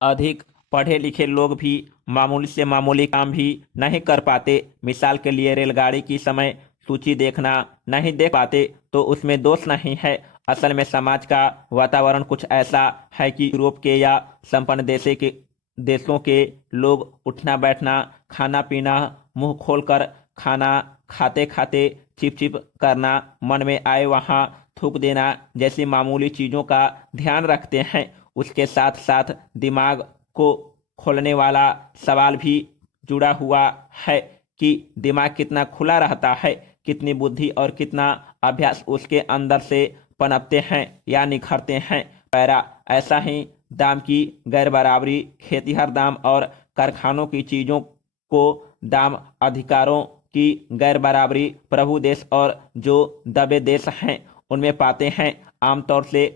अधिक पढ़े लिखे लोग भी मामूली से मामूली काम भी नहीं कर पाते। मिसाल के लिए रेलगाड़ी की समय सूची देखना नहीं देख पाते तो उसमें दोष नहीं है। असल में समाज का वातावरण कुछ ऐसा है कि यूरोप के या संपन्न देशों के लोग उठना बैठना, खाना पीना, मुंह खोलकर खाना खाते खाते चिप चिप करना, मन में आए वहां थूक देना जैसी मामूली चीजों का ध्यान रखते हैं। उसके साथ साथ दिमाग को खोलने वाला सवाल भी जुड़ा हुआ है कि दिमाग कितना खुला रहता है, कितनी बुद्धि और कितना अभ्यास उसके अंदर से पनपते हैं या निखरते हैं। पैरा ऐसा ही दाम की गैर बराबरी, खेतीहर दाम और कारखानों की चीजों को दाम अधिकारों की गैर बराबरी प्रभु देश और जो दबे देश हैं उनमें पाते हैं। आमतौर से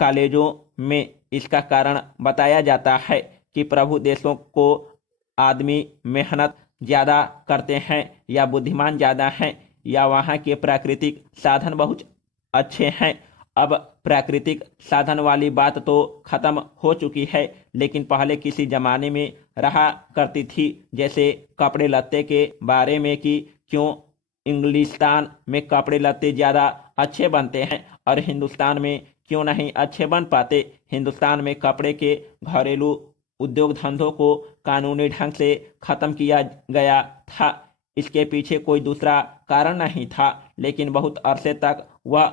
कॉलेजों में इसका कारण बताया जाता है कि प्रभु देशों को आदमी मेहनत ज़्यादा करते हैं या बुद्धिमान ज़्यादा हैं या वहाँ के प्राकृतिक साधन बहुत अच्छे हैं। अब प्राकृतिक साधन वाली बात तो खत्म हो चुकी है, लेकिन पहले किसी जमाने में रहा करती थी। जैसे कपड़े लत्ते के बारे में कि क्यों इंग्लिस्तान में कपड़े लत्ते ज़्यादा अच्छे बनते हैं और हिंदुस्तान में क्यों नहीं अच्छे बन पाते। हिंदुस्तान में कपड़े के घरेलू उद्योग धंधों को कानूनी ढंग से खत्म किया गया था। इसके पीछे कोई दूसरा कारण नहीं था, लेकिन बहुत अरसे तक वह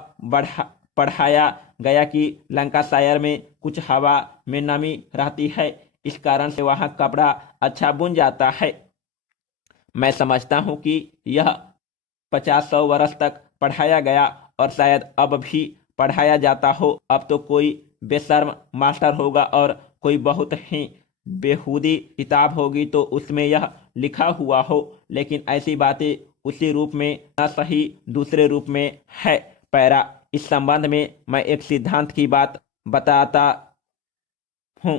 पढ़ाया गया कि लंकाशायर में कुछ हवा में नमी रहती है, इस कारण से वहाँ कपड़ा अच्छा बुन जाता है। मैं समझता हूँ कि यह 50-100 वर्ष तक पढ़ाया गया और शायद अब भी पढ़ाया जाता हो। अब तो कोई बेशर्म मास्टर होगा और कोई बहुत ही बेहूदी किताब होगी तो उसमें यह लिखा हुआ हो, लेकिन ऐसी बातें उसी रूप में न सही दूसरे रूप में है। पैरा इस संबंध में मैं एक सिद्धांत की बात बताता हूँ।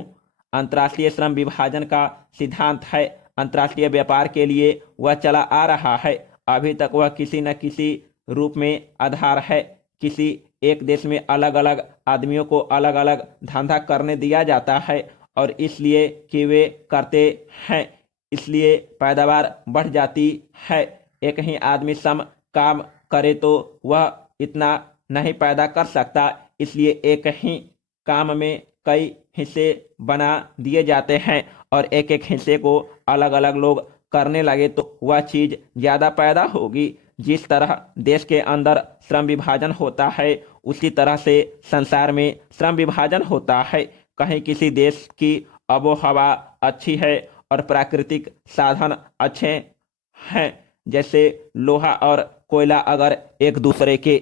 अंतर्राष्ट्रीय श्रम विभाजन का सिद्धांत है। अंतर्राष्ट्रीय व्यापार के लिए वह चला आ रहा है। अभी तक वह किसी न किसी रूप में आधार है। किसी एक देश में अलग अलग आदमियों को अलग अलग धंधा करने दिया जाता है और इसलिए कि वे करते हैं, इसलिए पैदावार बढ़ जाती है। एक ही आदमी सम काम करे तो वह इतना नहीं पैदा कर सकता, इसलिए एक ही काम में कई हिस्से बना दिए जाते हैं और एक एक हिस्से को अलग अलग लोग करने लगे तो वह चीज ज्यादा पैदा होगी। जिस तरह देश के अंदर श्रम विभाजन होता है, उसी तरह से संसार में श्रम विभाजन होता है। कहीं किसी देश की आबो हवा अच्छी है और प्राकृतिक साधन अच्छे हैं, जैसे लोहा और कोयला अगर एक दूसरे के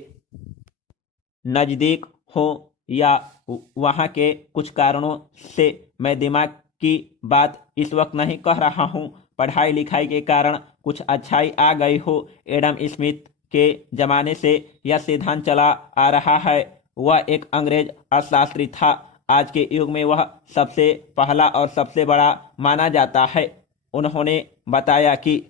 नज़दीक हो या वहाँ के कुछ कारणों से, मैं दिमाग की बात इस वक्त नहीं कह रहा हूँ, पढ़ाई लिखाई के कारण कुछ अच्छाई आ गई हो। एडम स्मिथ के जमाने से यह सिद्धांत चला आ रहा है। वह एक अंग्रेज अर्थशास्त्री था। आज के युग में वह सबसे पहला और सबसे बड़ा माना जाता है। उन्होंने बताया कि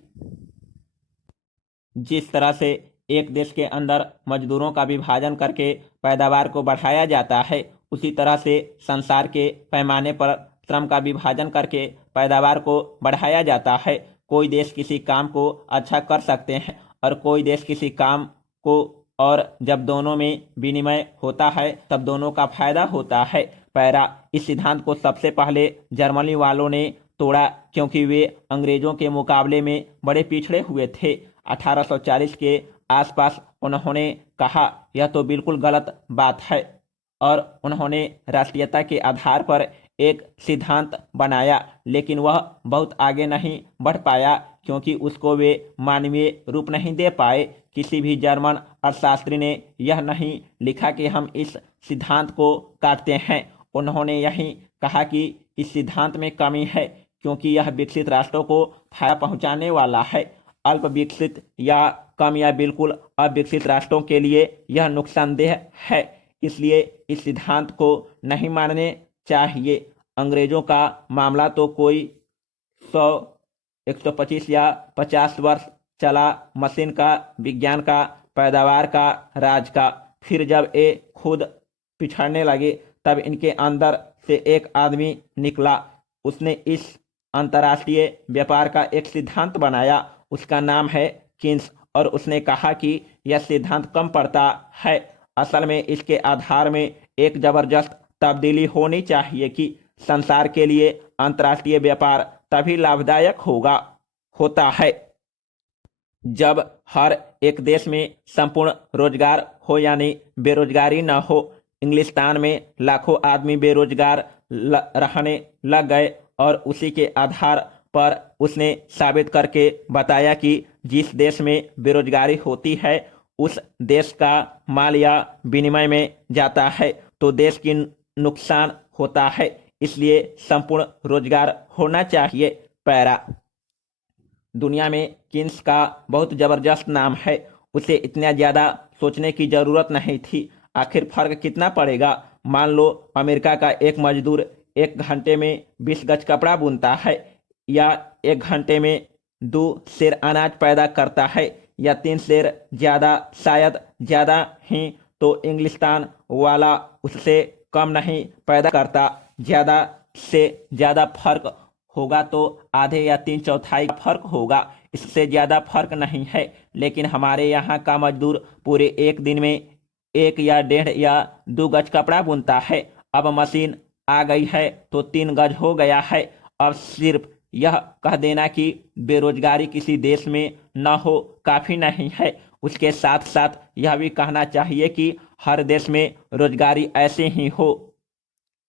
जिस तरह से एक देश के अंदर मजदूरों का विभाजन करके पैदावार को बढ़ाया जाता है, उसी तरह से संसार के पैमाने पर श्रम का विभाजन करके पैदावार को बढ़ाया जाता है। कोई देश किसी काम को अच्छा कर सकते हैं और कोई देश किसी काम को, और जब दोनों में विनिमय होता है तब दोनों का फायदा होता है। पैरा इस सिद्धांत को सबसे पहले जर्मनी वालों ने तोड़ा, क्योंकि वे अंग्रेजों के मुकाबले में बड़े पिछड़े हुए थे। 1840 के आसपास उन्होंने कहा यह तो बिल्कुल गलत बात है और उन्होंने राष्ट्रीयता के आधार पर एक सिद्धांत बनाया, लेकिन वह बहुत आगे नहीं बढ़ पाया क्योंकि उसको वे मानवीय रूप नहीं दे पाए। किसी भी जर्मन अर्थशास्त्री ने यह नहीं लिखा कि हम इस सिद्धांत को काटते हैं। उन्होंने यही कहा कि इस सिद्धांत में कमी है क्योंकि यह विकसित राष्ट्रों को फायदा पहुंचाने वाला है। अल्प विकसित या कम या बिल्कुल अविकसित राष्ट्रों के लिए यह नुकसानदेह है, इसलिए इस सिद्धांत को नहीं मानने चाहिए। अंग्रेजों का मामला तो कोई 100, 125 या 50 वर्ष चला, मशीन का, विज्ञान का, पैदावार का, राज का। फिर जब ये खुद पिछड़ने लगे तब इनके अंदर से एक आदमी निकला। उसने इस अंतर्राष्ट्रीय व्यापार का एक सिद्धांत बनाया, उसका नाम है कीन्स, और उसने कहा कि यह सिद्धांत कम पड़ता है। असल में इसके आधार में एक जबरदस्त तब्दीली होनी चाहिए कि संसार के लिए अंतर्राष्ट्रीय व्यापार तभी लाभदायक होता है जब हर एक देश में संपूर्ण रोजगार हो, यानी बेरोजगारी न हो। इंग्लिस्तान में लाखों आदमी बेरोजगार रहने लग गए और उसी के आधार पर उसने साबित करके बताया कि जिस देश में बेरोजगारी होती है उस देश का माल या विनिमय में जाता है तो देश की नुकसान होता है। इसलिए संपूर्ण रोजगार होना चाहिए। पैरा। दुनिया में कीन्स का बहुत जबरदस्त नाम है। उसे इतना ज़्यादा सोचने की ज़रूरत नहीं थी। आखिर फर्क कितना पड़ेगा? मान लो अमेरिका का एक मजदूर 1 घंटे में 20 गज कपड़ा बुनता है, या 1 घंटे में 2 सेर अनाज पैदा करता है, या 3 सेर ज़्यादा, शायद ज़्यादा ही। तो इंग्लिस्तान वाला उससे कम नहीं पैदा करता। ज़्यादा से ज़्यादा फर्क होगा तो आधे या 3/4 का फर्क होगा, इससे ज़्यादा फर्क नहीं है। लेकिन हमारे यहाँ का मजदूर पूरे एक दिन में 1 या 1.5 या 2 गज कपड़ा बुनता है। अब मशीन आ गई है तो 3 गज हो गया है। अब सिर्फ यह कह देना कि बेरोजगारी किसी देश में न हो काफ़ी नहीं है। उसके साथ साथ यह भी कहना चाहिए कि हर देश में रोजगारी ऐसे ही हो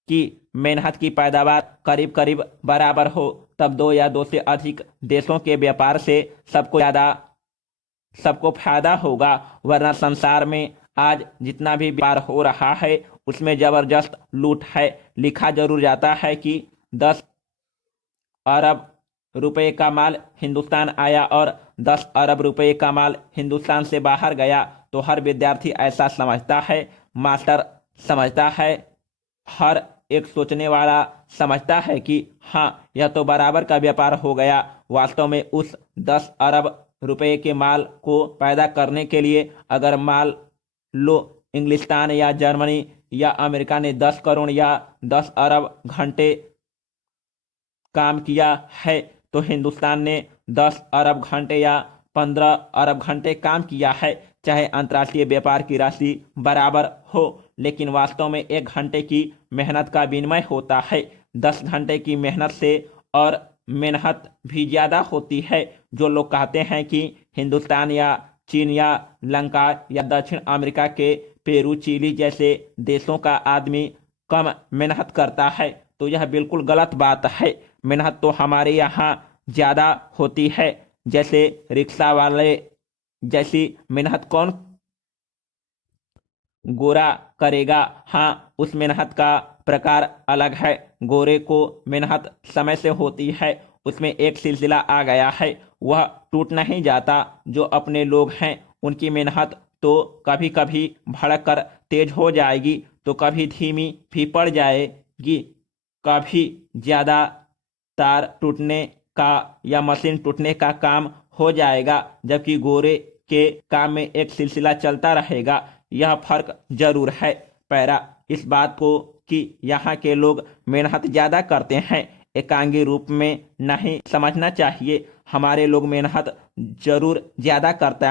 कि मेहनत की पैदावार करीब करीब बराबर हो, तब 2 या 2 से अधिक देशों के व्यापार से सबको फायदा होगा। वरना संसार में आज जितना भी व्यापार हो रहा है उसमें जबरदस्त लूट है। लिखा जरूर जाता है कि 10 अरब रुपए का माल हिंदुस्तान आया और 10 अरब रुपए का माल हिंदुस्तान से बाहर गया। तो हर विद्यार्थी ऐसा समझता है, मास्टर समझता है, हर एक सोचने वाला समझता है कि हाँ यह तो बराबर का व्यापार हो गया। वास्तव में उस 10 अरब रुपए के माल को पैदा करने के लिए अगर मान लो इंग्लिस्तान या जर्मनी या अमेरिका ने 10 करोड़ या 10 अरब घंटे काम किया है तो हिंदुस्तान ने 10 अरब घंटे या 15 अरब घंटे काम किया है। चाहे अंतर्राष्ट्रीय व्यापार की राशि बराबर हो, लेकिन वास्तव में 1 घंटे की मेहनत का विनिमय होता है 10 घंटे की मेहनत से, और मेहनत भी ज़्यादा होती है। जो लोग कहते हैं कि हिंदुस्तान या चीन या लंका या दक्षिण अमेरिका के पेरू, चिली जैसे देशों का आदमी कम मेहनत करता है, तो यह बिल्कुल गलत बात है। मेहनत तो हमारे यहाँ ज़्यादा होती है। जैसे रिक्शा वाले जैसी मेहनत कौन गोरा करेगा? हाँ, उस मेहनत का प्रकार अलग है। गोरे को मेहनत समय से होती है, उसमें एक सिलसिला आ गया है, वह टूट नहीं जाता। जो अपने लोग हैं उनकी मेहनत तो कभी कभी भड़क कर तेज हो जाएगी तो कभी धीमी भी पड़ जाएगी। कभी ज़्यादा तार टूटने का या मशीन टूटने का काम हो जाएगा, जबकि गोरे के काम में एक सिलसिला चलता रहेगा। यह फर्क जरूर है। पैरा। इस बात को कि यहाँ के लोग मेहनत ज़्यादा करते हैं एकांगी रूप में नहीं समझना चाहिए। हमारे लोग मेहनत जरूर ज़्यादा करते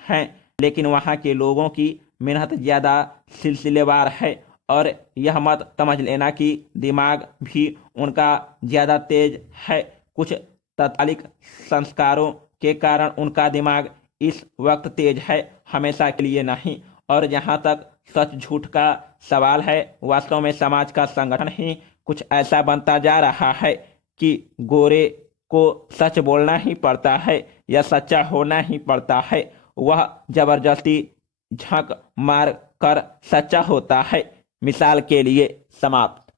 हैं, लेकिन वहाँ के लोगों की मेहनत ज़्यादा सिलसिलेवार है। और यह मत समझ लेना कि दिमाग भी उनका ज़्यादा तेज है। कुछ तात्कालिक संस्कारों के कारण उनका दिमाग इस वक्त तेज है, हमेशा के लिए नहीं। और जहाँ तक सच झूठ का सवाल है, वास्तव में समाज का संगठन ही कुछ ऐसा बनता जा रहा है कि गोरे को सच बोलना ही पड़ता है या सच्चा होना ही पड़ता है। वह जबरदस्ती झक मार कर सच्चा होता है। मिसाल के लिए। समाप्त।